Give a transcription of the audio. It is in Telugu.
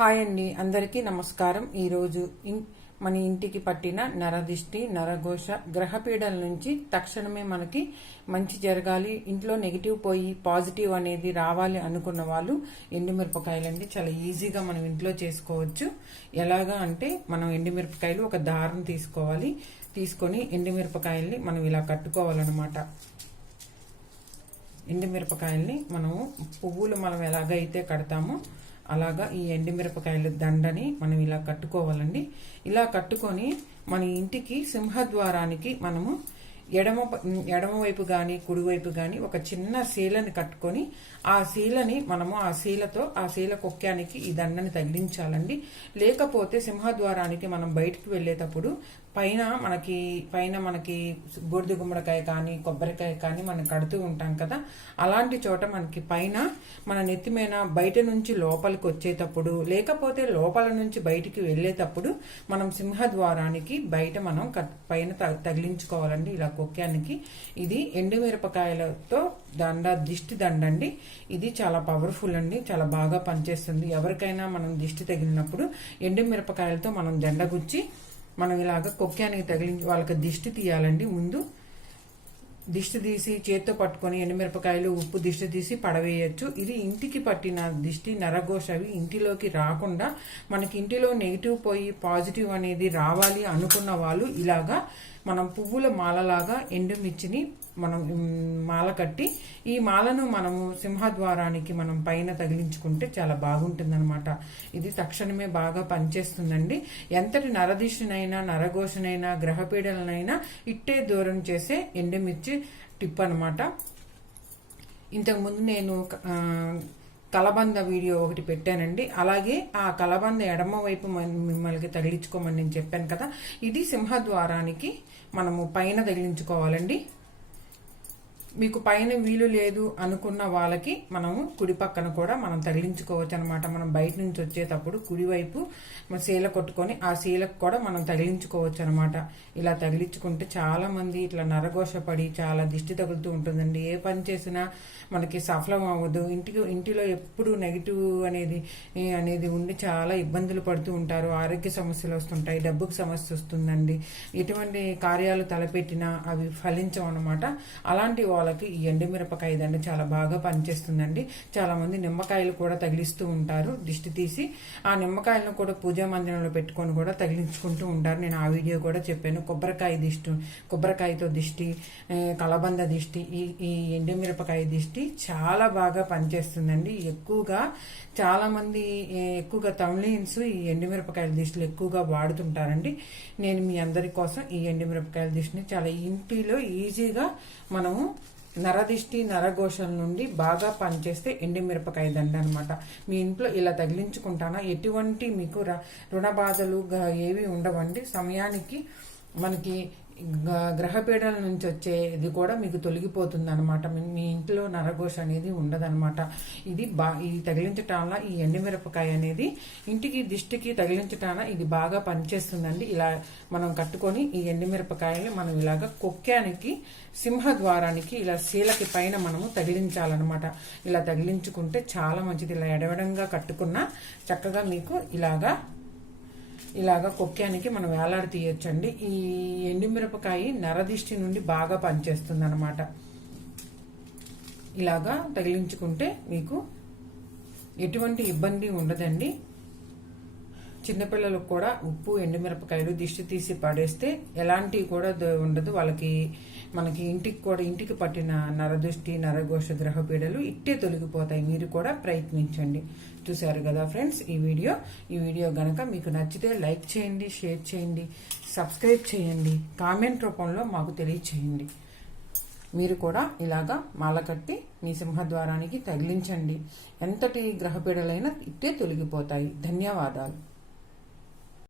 హాయ్ అండి అందరికీ నమస్కారం. ఈరోజు మన ఇంటికి పట్టిన నరదిష్టి నరఘోష గ్రహపీడల నుంచి తక్షణమే మనకి మంచి జరగాలి ఇంట్లో నెగిటివ్ పోయి పాజిటివ్ అనేది రావాలి అనుకున్న వాళ్ళు ఎండుమిరపకాయలండి. చాలా ఈజీగా మనం ఇంట్లో చేసుకోవచ్చు. ఎలాగా అంటే మనం ఎండుమిరపకాయలు ఒక దారం తీసుకోవాలి. తీసుకొని ఎండుమిరపకాయల్ని మనం ఇలా కట్టుకోవాలన్నమాట. ఎండుమిరపకాయల్ని మనము పువ్వులు మనం ఎలాగైతే కడతామో అలాగా ఈ ఎండుమిరపకాయల దండని మనం ఇలా కట్టుకోవాలండి. ఇలా కట్టుకొని మన ఇంటికి సింహద్వారానికి మనము ఎడమ ఎడమవైపు కానీ కుడివైపు కానీ ఒక చిన్న శీలని కట్టుకొని ఆ శీలని మనము ఆ శీలతో ఆ శీల కొక్కానికి ఈ దండని తగిలించాలండి. లేకపోతే సింహద్వారానికి మనం బయటికి వెళ్ళేటప్పుడు పైన మనకి పైన మనకి బూడిద గుమ్మడికాయ కానీ కొబ్బరికాయ కానీ మనం కడుతూ ఉంటాం కదా. అలాంటి చోట మనకి పైన మన నెత్తిమైన బయట నుంచి లోపలికి వచ్చేటప్పుడు లేకపోతే లోపల నుంచి బయటికి వెళ్ళేటప్పుడు మనం సింహద్వారానికి బయట మనం కట్- పైన తగిలించుకోవాలండి ఇలా కొక్కానికి. ఇది ఎండుమిరపకాయలతో దండ దిష్టి దండ అండి ఇది చాలా పవర్ఫుల్ అండి చాలా బాగా పనిచేస్తుంది. ఎవరికైనా మనం దిష్టి తగిలినప్పుడు ఎండుమిరపకాయలతో మనం దండ గుచ్చి మనం ఇలాగ కొక్కానికి తగిలించి వాళ్ళకి దిష్టి తీయాలండి. ముందు దిష్టి తీసి చేత్తో పట్టుకొని ఎండుమిరపకాయలు ఉప్పు దిష్టి తీసి పడవేయచ్చు. ఇది ఇంటికి పట్టిన దిష్టి నరఘోష అవి ఇంటిలోకి రాకుండా మనకి ఇంటిలో నెగిటివ్ పోయి పాజిటివ్ అనేది రావాలి అనుకున్న వాళ్ళు ఇలాగా మనం పువ్వుల మాలలాగా ఎండుమిర్చిని మనం మాల కట్టి ఈ మాలను మనము సింహద్వారానికి మనం పైన తగిలించుకుంటే చాలా బాగుంటుందన్నమాట. ఇది తక్షణమే బాగా పనిచేస్తుందండి. ఎంతటి నరదిష్టినైనా నరఘోషనైనా గ్రహపీడలనైనా ఇట్టే దూరం చేసే ఎండుమిర్చి టిప్ అనమాట ఇంతకుముందు నేను కలబంద వీడియో ఒకటి పెట్టానండి. అలాగే ఆ కలబంద ఎడమ వైపు మిమ్మల్ని తగిలించుకోమని నేను చెప్పాను కదా. ఇది సింహద్వారానికి మనము పైన తగిలించుకోవాలండి. మీకు పైన వీలు లేదు అనుకున్న వాళ్ళకి మనము కుడి పక్కన కూడా మనం తగిలించుకోవచ్చు అనమాట మనం బయట నుంచి వచ్చేటప్పుడు కుడివైపు మన శీల కొట్టుకొని ఆ శీలకు కూడా మనం తగిలించుకోవచ్చు అనమాట ఇలా తగిలించుకుంటే చాలా మంది ఇట్లా నరఘోషపడి చాలా దిష్టి తగులుతూ ఉంటుందండి. ఏ పని చేసినా మనకి సఫలం అవ్వదు. ఇంటికి ఇంటిలో ఎప్పుడు నెగిటివ్ అనేది అనేది ఉండి చాలా ఇబ్బందులు పడుతూ ఉంటారు. ఆరోగ్య సమస్యలు వస్తుంటాయి. డబ్బుకు సమస్య వస్తుందండి. ఎటువంటి కార్యాలు తలపెట్టినా అవి ఫలించవు అనమాట అలాంటి వాళ్ళకి ఈ ఎండుమిరపకాయ దండ చాలా బాగా పనిచేస్తుందండి. చాలామంది నిమ్మకాయలు కూడా తగిలిస్తూ ఉంటారు. దిష్టి తీసి ఆ నిమ్మకాయలను కూడా పూజా మందిరంలో పెట్టుకొని కూడా తగిలించుకుంటూ ఉంటారు. నేను ఆ వీడియో కూడా చెప్పాను. కొబ్బరికాయ దిష్టి కొబ్బరికాయతో దిష్టి కలబంద దిష్టి ఈ ఈ ఎండుమిరపకాయ దిష్టి చాలా బాగా పనిచేస్తుందండి. ఎక్కువగా చాలామంది ఎక్కువగా తమిళియన్స్ ఈ ఎండుమిరపకాయల దిష్టిలు ఎక్కువగా వాడుతుంటారండి. నేను మీ అందరి కోసం ఈ ఎండుమిరపకాయల దిష్టిని చాలా ఇంటిలో ఈజీగా మనము నరదిష్టి నరఘోషల నుండి బాగా పనిచేస్తే ఎండుమిరపకాయ దండ అనమాట మీ ఇంట్లో ఇలా తగిలించుకుంటానా? ఎటువంటి మీకు ర- రుణ బాధలు ఏవి ఉండవండి. సమయానికి మనకి గ్రహపీడల నుంచి వచ్చేది కూడా మీకు తొలగిపోతుంది అనమాట మీ ఇంట్లో నరఘోష అనేది ఉండదన్నమాట. ఇది బా ఇది తగిలించటాల ఈ ఎండుమిరపకాయ అనేది ఇంటికి దిష్టికి తగిలించటాన ఇది బాగా పనిచేస్తుందండి. ఇలా మనం కట్టుకొని ఈ ఎండుమిరపకాయని మనం ఇలాగ కొక్కానికి సింహద్వారానికి ఇలా శీలకి పైన మనము తగిలించాలన్నమాట. ఇలా తగిలించుకుంటే చాలా మంచిది. ఇలా ఎడవడంగా కట్టుకున్న చక్కగా మీకు ఇలాగా ఇలాగా కొక్కానికి మనం వేలాడి తీయొచ్చండి. ఈ ఎండుమిరపకాయ నరదిష్టి నుండి బాగా పనిచేస్తుంది అనమాట ఇలాగా తగిలించుకుంటే మీకు ఎటువంటి ఇబ్బంది ఉండదండి. చిన్నపిల్లలకు కూడా ఉప్పు ఎండుమిరపకాయలు దిష్టి తీసి పడేస్తే ఎలాంటివి కూడా ఉండదు. వాళ్ళకి మనకి ఇంటికి కూడా ఇంటికి పట్టిన నరదృష్టి నరఘోష గ్రహపీడలు ఇట్టే తొలగిపోతాయి. మీరు కూడా ప్రయత్నించండి. చూశారు కదా ఫ్రెండ్స్ ఈ వీడియో? ఈ వీడియో గనక మీకు నచ్చితే లైక్ చేయండి షేర్ చేయండి సబ్స్క్రైబ్ చేయండి కామెంట్ రూపంలో మాకు తెలియచేయండి. మీరు కూడా ఇలాగా మాల కట్టి మీ సింహద్వారానికి తగిలించండి. ఎంతటి గ్రహపీడలైనా ఇట్టే తొలగిపోతాయి. ధన్యవాదాలు.